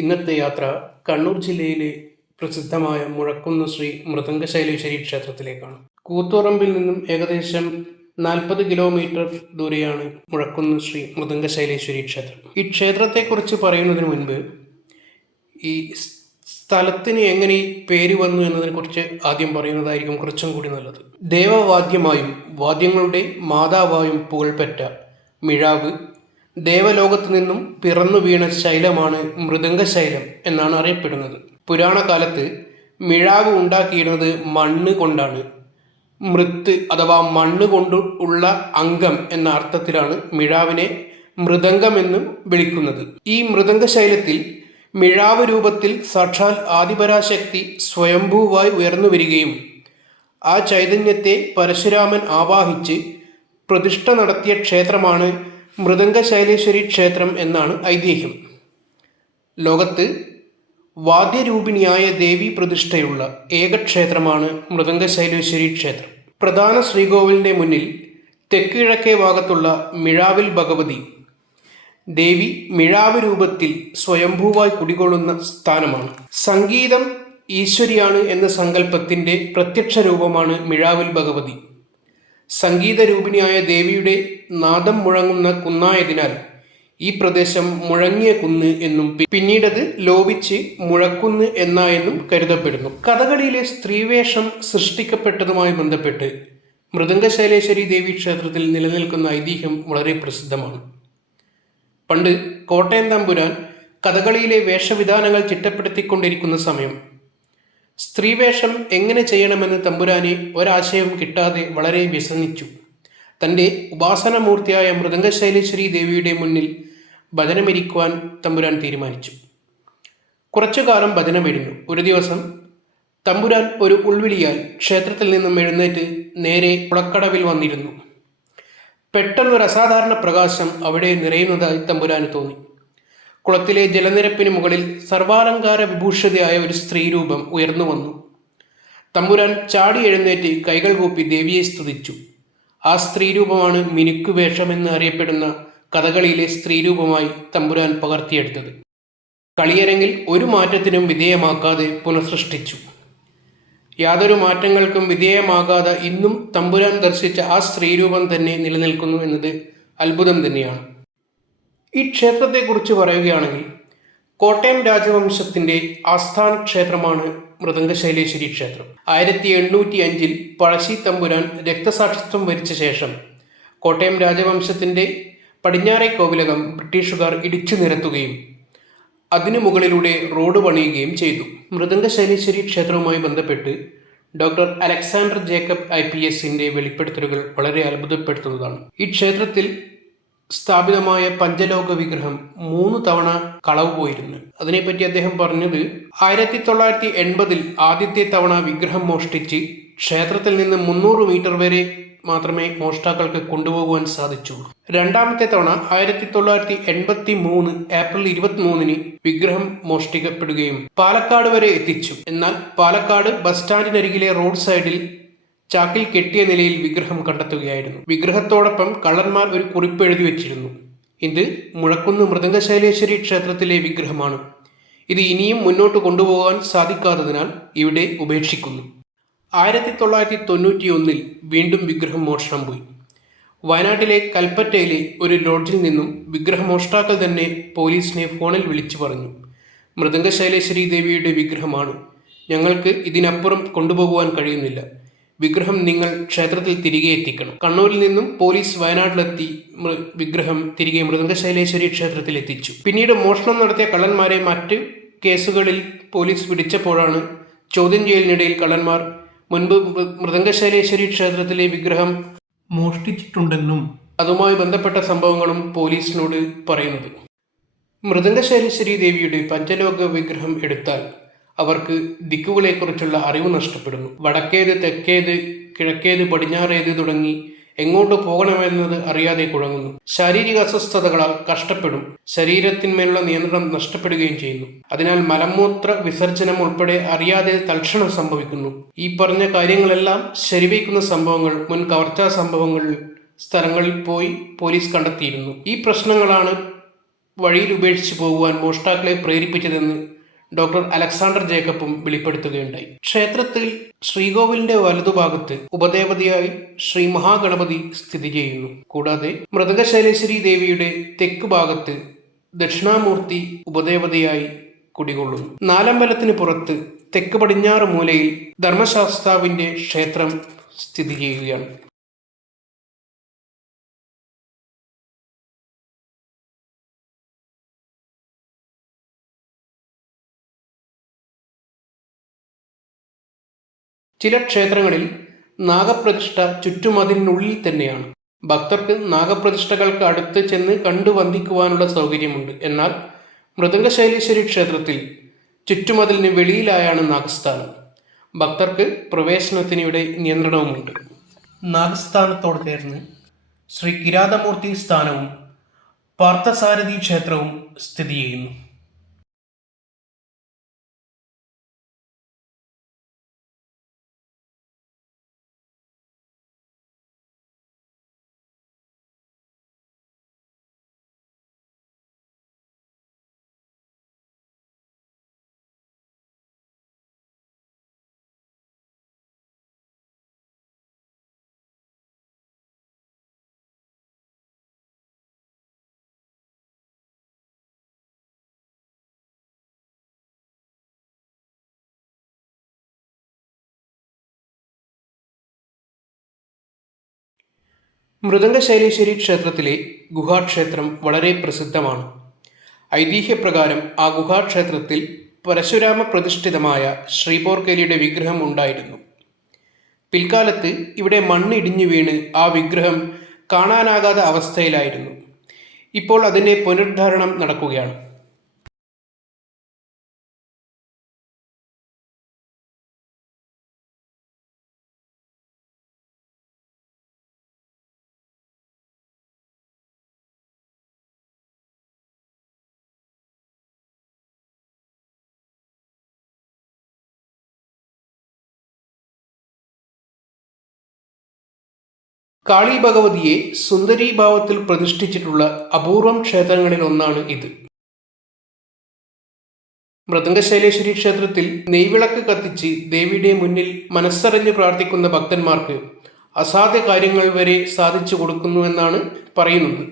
ഇന്നത്തെ യാത്ര കണ്ണൂർ ജില്ലയിലെ പ്രസിദ്ധമായ മുഴക്കുന്ന് ശ്രീ മൃദംഗശൈലേശ്വരി ക്ഷേത്രത്തിലേക്കാണ്. കൂത്തുപറമ്പിൽ നിന്നും ഏകദേശം 40 കിലോമീറ്റർ ദൂരെയാണ് മുഴക്കുന്ന് ശ്രീ മൃദംഗശൈലേശ്വരി ക്ഷേത്രം. ഈ ക്ഷേത്രത്തെക്കുറിച്ച് പറയുന്നതിന് മുൻപ് ഈ സ്ഥലത്തിന് എങ്ങനെ ഈ പേര് വന്നു എന്നതിനെക്കുറിച്ച് ആദ്യം പറയുന്നതായിരിക്കും കുറച്ചും കൂടി നല്ലത്. ദേവവാദ്യമായും വാദ്യങ്ങളുടെ മാതാവായും പുകൾപെറ്റ മിഴാവ് ദേവലോകത്ത് നിന്നും പിറന്നു വീണ ശൈലമാണ് മൃദംഗശൈലം എന്നാണ് അറിയപ്പെടുന്നത്. പുരാണ കാലത്ത് മിഴാവ് ഉണ്ടാക്കിയിരുന്നത് മണ്ണ് കൊണ്ടാണ്. മൃത്ത് അഥവാ മണ്ണ് കൊണ്ട് ഉള്ള അംഗം എന്ന അർത്ഥത്തിലാണ് മിഴാവിനെ മൃദംഗം എന്ന് വിളിക്കുന്നത്. ഈ മൃദംഗശൈലത്തിൽ മിഴാവ് രൂപത്തിൽ സാക്ഷാൽ ആദിപരാശക്തി സ്വയംഭൂവായി ഉയർന്നു വരികയും ആ ചൈതന്യത്തെ പരശുരാമൻ ആവാഹിച്ച് പ്രതിഷ്ഠ നടത്തിയ ക്ഷേത്രമാണ് മൃദംഗശൈലേശ്വരി ക്ഷേത്രം എന്നാണ് ഐതിഹ്യം. ലോകത്ത് വാദ്യരൂപിണിയായ ദേവി പ്രതിഷ്ഠയുള്ള ഏക ക്ഷേത്രമാണ് മൃദംഗശൈലേശ്വരി ക്ഷേത്രം. പ്രധാന ശ്രീകോവിലിൻ്റെ മുന്നിൽ തെക്ക് കിഴക്കേ ഭാഗത്തുള്ള മിഴാവിൽ ഭഗവതി ദേവി മിഴാവ് രൂപത്തിൽ സ്വയംഭൂവായി കുടികൊള്ളുന്ന സ്ഥാനമാണ്. സംഗീതം ഈശ്വരിയാണ് എന്ന സങ്കല്പത്തിൻ്റെ പ്രത്യക്ഷ രൂപമാണ് മിഴാവിൽ ഭഗവതി. സംഗീതരൂപിണിയായ ദേവിയുടെ നാദം മുഴങ്ങുന്ന കുന്നായതിനാൽ ഈ പ്രദേശം മുഴങ്ങിയ കുന്ന് എന്നും പിന്നീടത് ലോപിച്ച് മുഴക്കുന്ന് എന്നും കരുതപ്പെടുന്നു. കഥകളിയിലെ സ്ത്രീവേഷം സൃഷ്ടിക്കപ്പെട്ടതുമായി ബന്ധപ്പെട്ട് മൃദംഗശൈലേശ്വരി ദേവി ക്ഷേത്രത്തിൽ നിലനിൽക്കുന്ന ഐതിഹ്യം വളരെ പ്രസിദ്ധമാണ്. പണ്ട് കോട്ടയം തമ്പുരാൻ കഥകളിയിലെ വേഷവിധാനങ്ങൾ ചിട്ടപ്പെടുത്തിക്കൊണ്ടിരിക്കുന്ന സമയം സ്ത്രീവേഷം എങ്ങനെ ചെയ്യണമെന്ന് തമ്പുരാനെ ഒരാശയവും കിട്ടാതെ വളരെ വ്യസനിച്ചു. തൻ്റെ ഉപാസനമൂർത്തിയായ മൃദംഗശൈലേശ്വരി ദേവിയുടെ മുന്നിൽ ഭജനമിരിക്കുവാൻ തമ്പുരാൻ തീരുമാനിച്ചു. കുറച്ചു കാലം ഭജനമിരുന്നു. ഒരു ദിവസം തമ്പുരാൻ ഒരു ഉൾവിളിയാൽ ക്ഷേത്രത്തിൽ നിന്നും എഴുന്നേറ്റ് നേരെ കുളക്കടവിൽ വന്നിരുന്നു. പെട്ടെന്നൊരു അസാധാരണ പ്രകാശം അവിടെ നിറയുന്നതായി തമ്പുരാന് തോന്നി. കുളത്തിലെ ജലനിരപ്പിന് മുകളിൽ സർവാലങ്കാര വിഭൂഷിതയായ ഒരു സ്ത്രീരൂപം ഉയർന്നു വന്നു. തമ്പുരാൻ ചാടി എഴുന്നേറ്റ് കൈകൾ കൂപ്പി ദേവിയെ സ്തുതിച്ചു. ആ സ്ത്രീരൂപമാണ് മിനുക്കുവേഷമെന്ന് അറിയപ്പെടുന്ന കഥകളിയിലെ സ്ത്രീരൂപമായി തമ്പുരാൻ പകർത്തിയെടുത്തത്. കളിയരങ്ങിൽ ഒരു മാറ്റത്തിനും വിധേയമാക്കാതെ പുനഃസൃഷ്ടിച്ചു. യാതൊരു മാറ്റങ്ങൾക്കും വിധേയമാകാതെ ഇന്നും തമ്പുരാൻ ദർശിച്ച ആ സ്ത്രീരൂപം തന്നെ നിലനിൽക്കുന്നു എന്നത് അത്ഭുതം തന്നെയാണ്. ഈ ക്ഷേത്രത്തെക്കുറിച്ച് പറയുകയാണെങ്കിൽ കോട്ടയം രാജവംശത്തിൻ്റെ ആസ്ഥാന ക്ഷേത്രമാണ് മൃദംഗശൈലേശ്വരി ക്ഷേത്രം. 1805 പഴശ്ശി തമ്പുരാൻ രക്തസാക്ഷിത്വം വരിച്ച ശേഷം കോട്ടയം രാജവംശത്തിൻ്റെ പടിഞ്ഞാറേ കോവിലകം ബ്രിട്ടീഷുകാർ ഇടിച്ചു നിരത്തുകയും അതിനു മുകളിലൂടെ റോഡ് പണിയുകയും ചെയ്തു. മൃദംഗശൈലേശ്വരി ക്ഷേത്രവുമായി ബന്ധപ്പെട്ട് ഡോക്ടർ അലക്സാണ്ടർ ജേക്കബ് IPSന്റെ വെളിപ്പെടുത്തലുകൾ വളരെ അത്ഭുതപ്പെടുത്തുന്നതാണ്. ഈ ക്ഷേത്രത്തിൽ സ്ഥാപിതമായ പഞ്ചലോക വിഗ്രഹം 3 തവണ കളവ് പോയിരുന്നു. അതിനെപ്പറ്റി അദ്ദേഹം പറഞ്ഞത് 1980 ആദ്യത്തെ തവണ വിഗ്രഹം മോഷ്ടിച്ച് ക്ഷേത്രത്തിൽ നിന്ന് 300 മീറ്റർ വരെ മാത്രമേ മോഷ്ടാക്കൾക്ക് കൊണ്ടുപോകുവാൻ സാധിച്ചുള്ളൂ. രണ്ടാമത്തെ തവണ 1983 ഏപ്രിൽ 23 വിഗ്രഹം മോഷ്ടിക്കപ്പെടുകയും പാലക്കാട് വരെ എത്തിച്ചു. എന്നാൽ പാലക്കാട് ബസ് സ്റ്റാൻഡിനരികിലെ റോഡ് സൈഡിൽ ചാക്കിൽ കെട്ടിയ നിലയിൽ വിഗ്രഹം കണ്ടെത്തുകയായിരുന്നു. വിഗ്രഹത്തോടൊപ്പം കള്ളന്മാർ ഒരു കുറിപ്പ് എഴുതി വെച്ചിരുന്നു. ഇത് മുഴക്കുന്ന് മൃദംഗശൈലേശ്വരി ക്ഷേത്രത്തിലെ വിഗ്രഹമാണ്. ഇത് ഇനിയും മുന്നോട്ട് കൊണ്ടുപോകാൻ സാധിക്കാത്തതിനാൽ ഇവിടെ ഉപേക്ഷിക്കുന്നു. 1991 വീണ്ടും വിഗ്രഹം മോഷണം പോയി. വയനാട്ടിലെ കൽപ്പറ്റയിലെ ഒരു ലോഡ്ജിൽ നിന്നും വിഗ്രഹമോഷ്ടാക്കൾ തന്നെ പോലീസിനെ ഫോണിൽ വിളിച്ചു പറഞ്ഞു, മൃദംഗശൈലേശ്വരി ദേവിയുടെ വിഗ്രഹമാണ്, ഞങ്ങൾക്ക് ഇതിനപ്പുറം കൊണ്ടുപോകുവാൻ കഴിയുന്നില്ല, വിഗ്രഹം നിങ്ങൾ ക്ഷേത്രത്തിൽ തിരികെ എത്തിക്കണം. കണ്ണൂരിൽ നിന്നും പോലീസ് വയനാട്ടിലെത്തി വിഗ്രഹം തിരികെ മൃദംഗശൈലേശ്വരി ക്ഷേത്രത്തിൽ എത്തിച്ചു. പിന്നീട് മോഷണം നടത്തിയ കള്ളന്മാരെ മറ്റ് കേസുകളിൽ പോലീസ് പിടിച്ചപ്പോഴാണ് ചോദ്യം ചെയ്യലിനിടയിൽ കള്ളന്മാർ മുൻപ് മൃദംഗശൈലേശ്വരി ക്ഷേത്രത്തിലെ വിഗ്രഹം മോഷ്ടിച്ചിട്ടുണ്ടെന്നും അതുമായി ബന്ധപ്പെട്ട സംഭവങ്ങളും പോലീസിനോട് പറയുന്നത്. മൃദംഗശൈലേശ്വരി ദേവിയുടെ പഞ്ചലോക വിഗ്രഹം എടുത്താൽ അവർക്ക് ദിക്കുകളെക്കുറിച്ചുള്ള അറിവ് നഷ്ടപ്പെടുന്നു. വടക്കേത്, തെക്കേത്, കിഴക്കേത്, പടിഞ്ഞാറേത് തുടങ്ങി എങ്ങോട്ട് പോകണമെന്നത് അറിയാതെ കുഴങ്ങുന്നു. ശാരീരിക അസ്വസ്ഥതകളാൽ കഷ്ടപ്പെടും. ശരീരത്തിന്മേലുള്ള നിയന്ത്രണം നഷ്ടപ്പെടുകയും ചെയ്യുന്നു. അതിനാൽ മലമൂത്ര വിസർജനം ഉൾപ്പെടെ അറിയാതെ തൽക്ഷണം സംഭവിക്കുന്നു. ഈ പറഞ്ഞ കാര്യങ്ങളെല്ലാം ശരിവയ്ക്കുന്ന സംഭവങ്ങൾ മുൻ കവർച്ചാ സംഭവങ്ങളിൽ സ്ഥലങ്ങളിൽ പോയി പോലീസ് കണ്ടെത്തിയിരുന്നു. ഈ പ്രശ്നങ്ങളാണ് വഴിയിൽ ഉപേക്ഷിച്ചു പോകുവാൻ മോഷ്ടാക്കളെ പ്രേരിപ്പിച്ചതെന്ന് ഡോക്ടർ അലക്സാണ്ടർ ജേക്കബും വെളിപ്പെടുത്തുകയുണ്ടായി. ക്ഷേത്രത്തിൽ ശ്രീകോവിലിന്റെ വലതുഭാഗത്ത് ഉപദേവതയായി ശ്രീ മഹാഗണപതി സ്ഥിതി ചെയ്യുന്നു. കൂടാതെ മൃദംഗശൈലേശ്വരി ദേവിയുടെ തെക്ക് ഭാഗത്ത് ദക്ഷിണാമൂർത്തി ഉപദേവതയായി കുടികൊള്ളുന്നു. നാലമ്പലത്തിന് പുറത്ത് തെക്ക് പടിഞ്ഞാറ് മൂലയിൽ ധർമ്മശാസ്താവിന്റെ ക്ഷേത്രം സ്ഥിതി ചെയ്യുകയാണ്. ചില ക്ഷേത്രങ്ങളിൽ നാഗപ്രതിഷ്ഠ ചുറ്റുമതിലിനുള്ളിൽ തന്നെയാണ്. ഭക്തർക്ക് നാഗപ്രതിഷ്ഠകൾക്ക് അടുത്ത് ചെന്ന് കണ്ടു വന്ദിക്കുവാനുള്ള സൗകര്യമുണ്ട്. എന്നാൽ മൃദംഗശൈലേശ്വരി ക്ഷേത്രത്തിൽ ചുറ്റുമതിലിന് വെളിയിലായാണ് നാഗസ്ഥാനം. ഭക്തർക്ക് പ്രവേശനത്തിന് ഇവിടെ നിയന്ത്രണവുമുണ്ട്. നാഗസ്ഥാനത്തോട് ചേർന്ന് ശ്രീ കിരാതമൂർത്തി സ്ഥാനവും പാർത്ഥസാരഥി ക്ഷേത്രവും സ്ഥിതി ചെയ്യുന്നു. മൃദംഗശൈലേശ്വരി ക്ഷേത്രത്തിലെ ഗുഹാക്ഷേത്രം വളരെ പ്രസിദ്ധമാണ്. ഐതിഹ്യപ്രകാരം ആ ഗുഹാക്ഷേത്രത്തിൽ പരശുരാമ പ്രതിഷ്ഠിതമായ ശ്രീപോർക്കലിയുടെ വിഗ്രഹം ഉണ്ടായിരുന്നു. പിൽക്കാലത്ത് ഇവിടെ മണ്ണിടിഞ്ഞു വീണ് ആ വിഗ്രഹം കാണാനാകാത്ത അവസ്ഥയിലായിരുന്നു. ഇപ്പോൾ അതിൻ്റെ പുനരുദ്ധാരണം നടക്കുകയാണ്. കാളി ഭഗവതിയെ സുന്ദരീഭാവത്തിൽ പ്രതിഷ്ഠിച്ചിട്ടുള്ള അപൂർവം ക്ഷേത്രങ്ങളിൽ ഒന്നാണ് ഇത്. മൃദംഗശൈലേശ്വരി ക്ഷേത്രത്തിൽ നെയ്വിളക്ക് കത്തിച്ച് ദേവിയുടെ മുന്നിൽ മനസ്സറിഞ്ഞ് പ്രാർത്ഥിക്കുന്ന ഭക്തന്മാർക്ക് അസാധ്യ കാര്യങ്ങൾ വരെ സാധിച്ചു കൊടുക്കുന്നുവെന്നാണ് പറയുന്നത്.